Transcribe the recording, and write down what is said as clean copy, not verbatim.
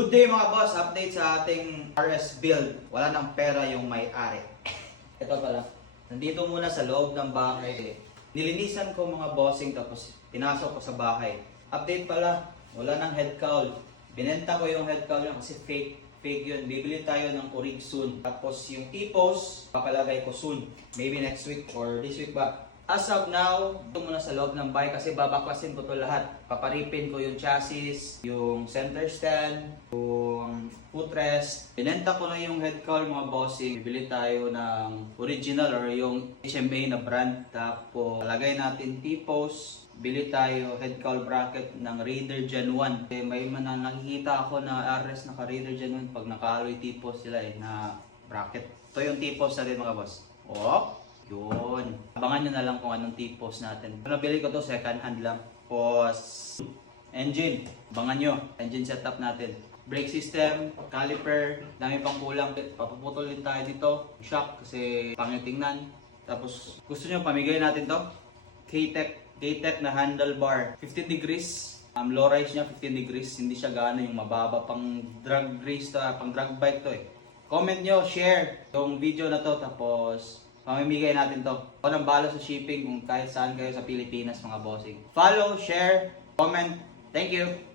Good day mga boss, update sa ating RS build. Wala nang pera yung may-ari. Ito pala, nandito muna sa loob ng bahay. Nilinisan ko mga bossing tapos pinasok ko sa bahay. Update pala, wala nang head cowl. Binenta ko yung head cowl kasi fake yun. Bibili tayo ng Orig soon. Tapos yung T-post, papalagay ko soon. Maybe next week or this week ba. As of now, ito muna sa loob ng bahay kasi babaklasin ko to lahat. Paparipin ko yung chassis, yung center stand, yung footrest. Binenta ko na yung head cowl mga bossing. Bibili tayo ng original or yung HMA na brand. Tapos lagay natin T-post. Bili tayo head cowl bracket ng Raider Gen 1. May nakikita ako na RS naka Raider Gen 1 pag naka-alloy T-post sila na bracket. Ito yung T-post natin mga boss. Oh! Yun. Abangan nyo na lang kung anong T-post natin. Nabili ko to second hand lang. Tapos engine. Abangan nyo. Engine setup natin. Brake system, caliper, dami pang kulang. Papaputulin tayo dito. Shock kasi pangit tingnan. Tapos gusto nyo pamigay natin to. K-Tech na handlebar. 15 degrees. Low rise niya 15 degrees. Hindi siya gaano yung mababa. Pang drag race to, pang drag bike to eh. Comment nyo, share yung video na to. Tapos pamimigay natin to. Ako nang balo sa shipping kung kahit saan kayo sa Pilipinas mga bossing. Follow, share, comment. Thank you!